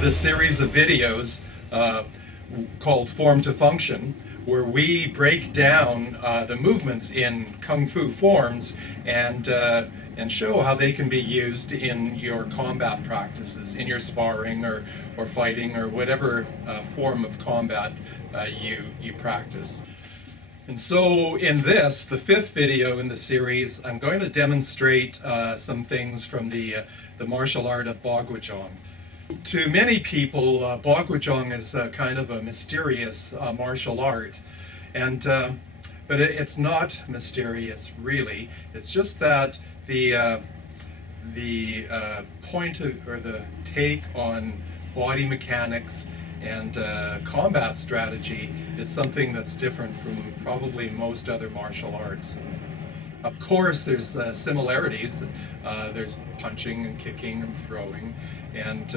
this series of videos called Form to Function, where we break down the movements in Kung Fu forms and show how they can be used in your combat practices, in your sparring or fighting or whatever form of combat you practice. And so in this, the fifth video in the series, I'm going to demonstrate some things from the martial art of Baguazhang. To many people, Baguazhang is kind of a mysterious martial art, and but it's not mysterious really. It's just that the point of, or the take on body mechanics and combat strategy is something that's different from probably most other martial arts. Of course, there's similarities. There's punching and kicking and throwing, and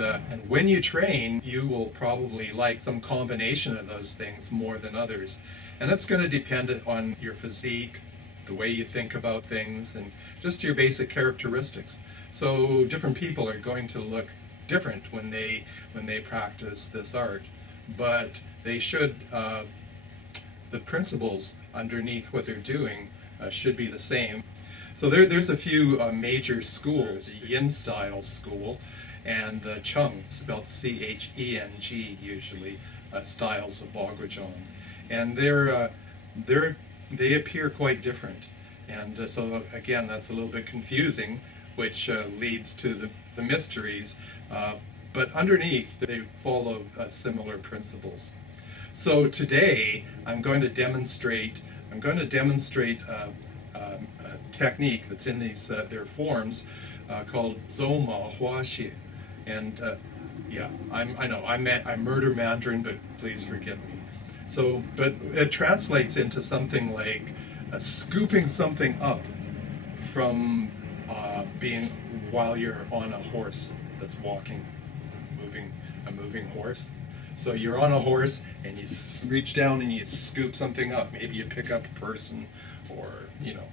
when you train, you will probably like some combination of those things more than others. And that's going to depend on your physique, the way you think about things, and just your basic characteristics. So different people are going to look different when they practice this art, but they should, the principles underneath what they're doing should be the same. So there's a few major schools: the Yin style school and the Cheng, spelled C-H-E-N-G usually, styles of Baguazhang, and they appear quite different, and so again that's a little bit confusing, which leads to the mysteries, but underneath they follow similar principles. So today I'm going to demonstrate a technique that's in these their forms called Zoma Huaxie, and yeah, I know I murder Mandarin, but please forgive me. So, but it translates into something like scooping something up from being while you're on a horse that's walking, a moving horse. So you're on a horse and you reach down and you scoop something up. Maybe you pick up a person, or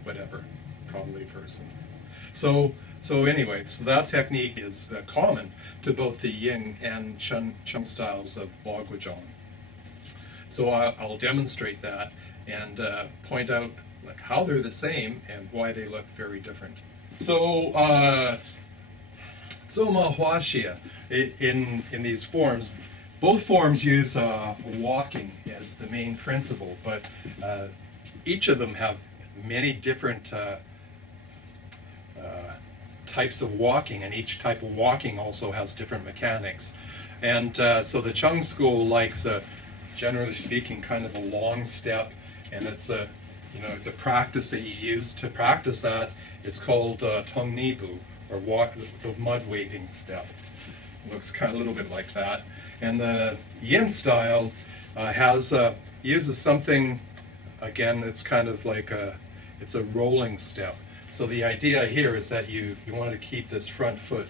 whatever, probably a person. So anyway, so that technique is common to both the Yin and Cheng styles of Baguazhang. So I'll demonstrate that and point out how they're the same and why they look very different. So Zoma Huaxie, in these forms, both forms use walking as the main principle, but each of them have many different types of walking, and each type of walking also has different mechanics. And so the Cheng school likes, generally speaking, kind of a long step, and it's the practice that you use to practice that. It's called Tong Nibu, or the mud wading step. It looks kind of a little bit like that. And the Yin style uses something, again, it's kind of like it's a rolling step. So the idea here is that you want to keep this front foot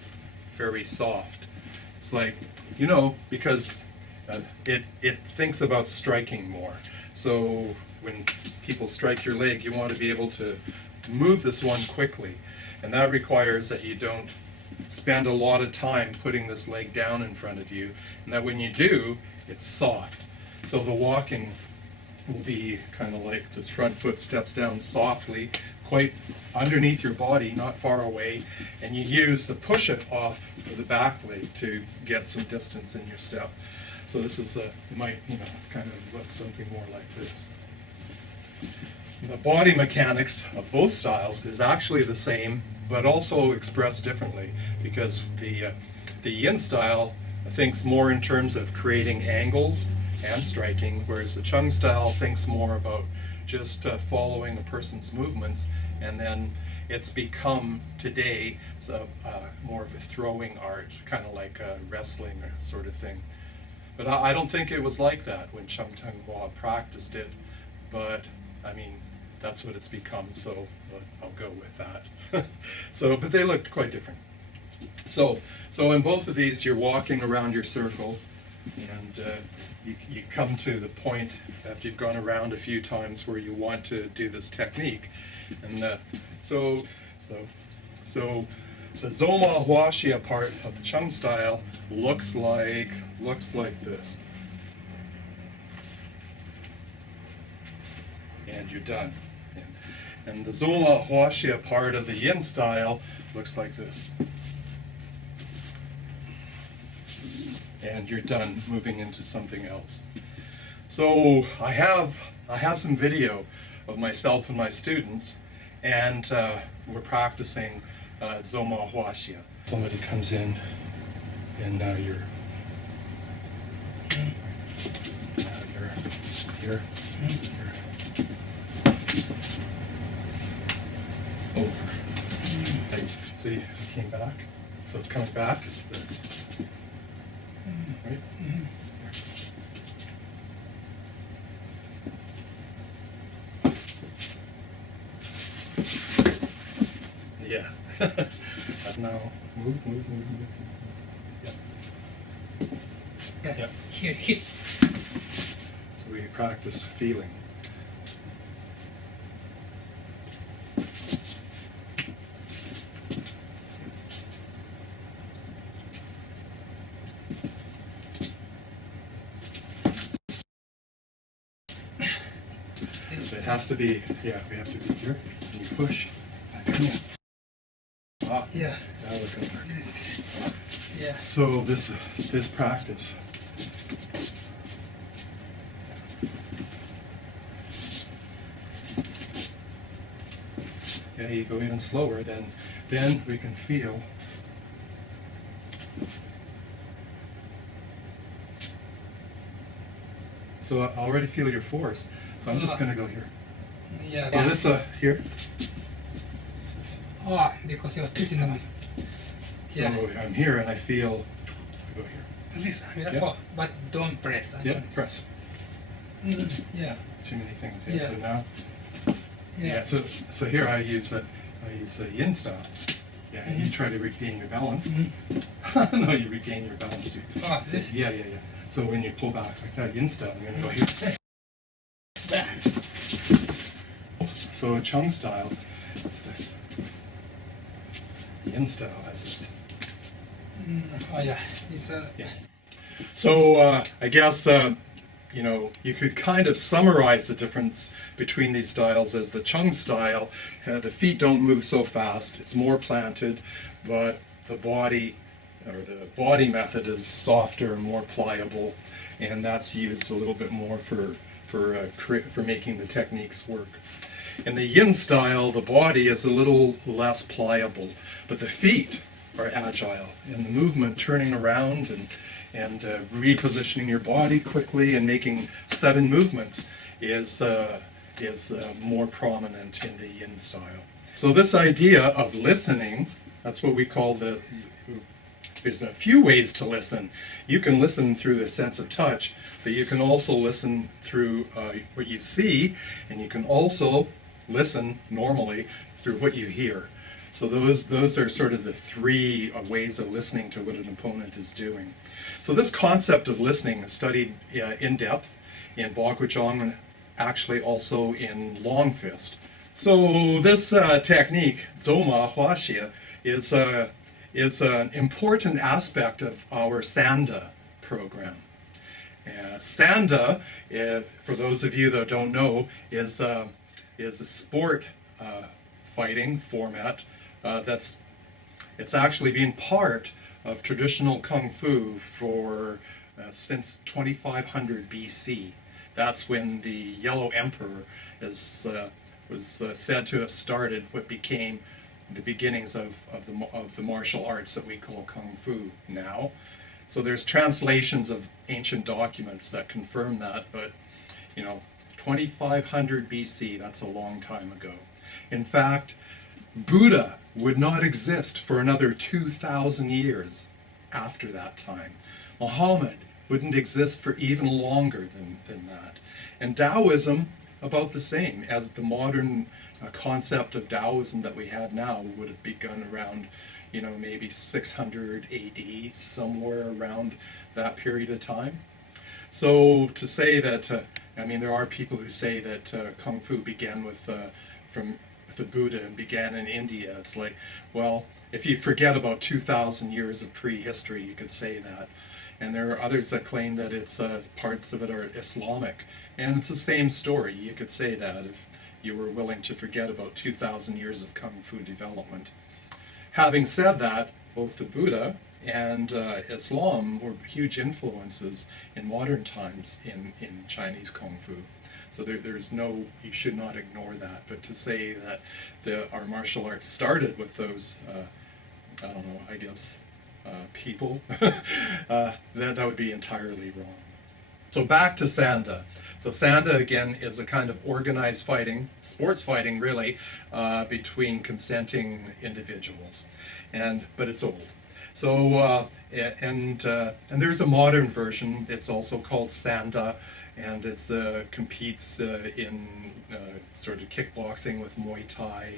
very soft. It's like, because it thinks about striking more. So when people strike your leg, you want to be able to move this one quickly. And that requires that you don't spend a lot of time putting this leg down in front of you, and that when you do, it's soft. So the walking will be kind of like this front foot steps down softly, quite underneath your body, not far away, and you use the push it off of the back leg to get some distance in your step. So this is it might kind of look something more like this. The body mechanics of both styles is actually the same, but also expressed differently, because the Yin style thinks more in terms of creating angles and striking, whereas the Cheng style thinks more about just following a person's movements, and then it's become today more of a throwing art, kind of like wrestling sort of thing. But I don't think it was like that when Cheng Hua practiced it, but I mean, that's what it's become, so I'll go with that. But they looked quite different. So in both of these, you're walking around your circle, and you come to the point after you've gone around a few times where you want to do this technique. And so the Zoma Huaxia part of the Cheng style looks like this. And you're done. And the Zoma Huaxia part of the Yin style looks like this. And you're done, moving into something else. So I have some video of myself and my students, and we're practicing Zoma Huaxia. Somebody comes in, and now you're here, over. Okay. So you came back. So coming back is this. Right? Yeah. Now move. Yeah. Yeah. Here, hit. So we practice feeling. It has to be, yeah, we have to be here, and you push, and come in. Ah, Yeah. now we're going. Yeah. So this practice. Yeah, you go even slower, then we can feel. So I already feel your force. So I'm just going to go here. Yeah. So this here. Oh, because you're tilting on me. Yeah. So I'm here and I feel. Go here. This. Yeah. Oh, but don't press. Yeah, press. Yeah. Too many things. Yeah. Yeah. So now. Yeah. Yeah. So here I use a Yin style. Yeah. And you try to regain your balance. No, you regain your balance too. Oh, this. Yeah. So when you pull back like that, Yin style, I'm gonna go here. So a Cheng style is this. Yin style has this. Oh yeah. It's Yeah. So I guess you could kind of summarize the difference between these styles as the Cheng style. The feet don't move so fast; it's more planted, but the body method is softer and more pliable, and that's used a little bit more for making the techniques work. In the Yin style, the body is a little less pliable, but the feet are agile, and the movement turning around and repositioning your body quickly and making sudden movements is more prominent in the Yin style. So this idea of listening, that's what we call there's a few ways to listen. You can listen through the sense of touch, but you can also listen through what you see, and you can also listen normally through what you hear. So those are sort of the three ways of listening to what an opponent is doing. So this concept of listening is studied in depth in Baguazhang and actually also in Long Fist. So this technique, Zoma Huaxia, is an important aspect of our Sanda program. Sanda, for those of you that don't know, is a sport fighting format it's actually been part of traditional Kung Fu for since 2500 BC. That's when the Yellow Emperor was said to have started what became the beginnings of the martial arts that we call Kung Fu now. So there's translations of ancient documents that confirm that, but 2500 BC, that's a long time ago. In fact, Buddha would not exist for another 2,000 years after that time. Muhammad wouldn't exist for even longer than that. And Taoism, about the same, as the modern concept of Taoism that we have now would have begun around, maybe 600 AD, somewhere around that period of time. So to say that, there are people who say that Kung Fu began with from the Buddha and began in India. It's like, well, if you forget about 2,000 years of prehistory, you could say that. And there are others that claim that it's parts of it are Islamic. And it's the same story. You could say that if you were willing to forget about 2,000 years of Kung Fu development. Having said that, both the Buddha and Islam were huge influences in modern times in Chinese Kung Fu. So there's no, you should not ignore that. But to say that our martial arts started with those, I don't know, I guess, people, that would be entirely wrong. So back to Sanda. So Sanda, again, is a kind of organized fighting, sports fighting really, between consenting individuals. But it's old. So, and there's a modern version. It's also called Sanda, and it's competes in sort of kickboxing with Muay Thai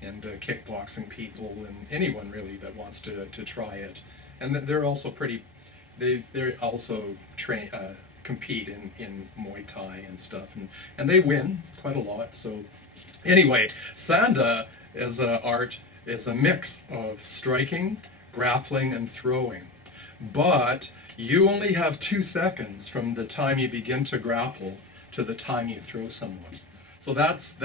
and kickboxing people and anyone really that wants to try it. And they're also pretty. They're also compete in Muay Thai and stuff, and they win quite a lot. So anyway, Sanda as an art is a mix of striking, grappling, and throwing. But you only have 2 seconds from the time you begin to grapple to the time you throw someone. So that's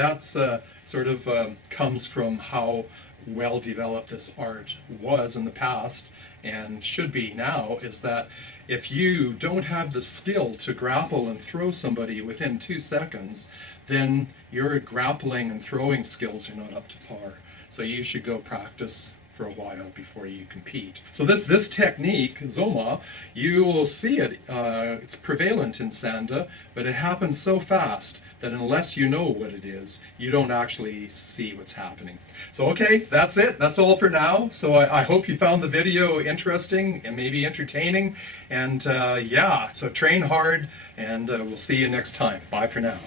sort of comes from how well developed this art was in the past and should be now, is that if you don't have the skill to grapple and throw somebody within 2 seconds, then your grappling and throwing skills are not up to par. So you should go practice for a while before you compete. So this technique, Zoma, you will see it, it's prevalent in Sanda, but it happens so fast that unless you know what it is, you don't actually see what's happening. So okay, that's it. That's all for now. So I hope you found the video interesting and maybe entertaining. And yeah, so train hard, and we'll see you next time. Bye for now.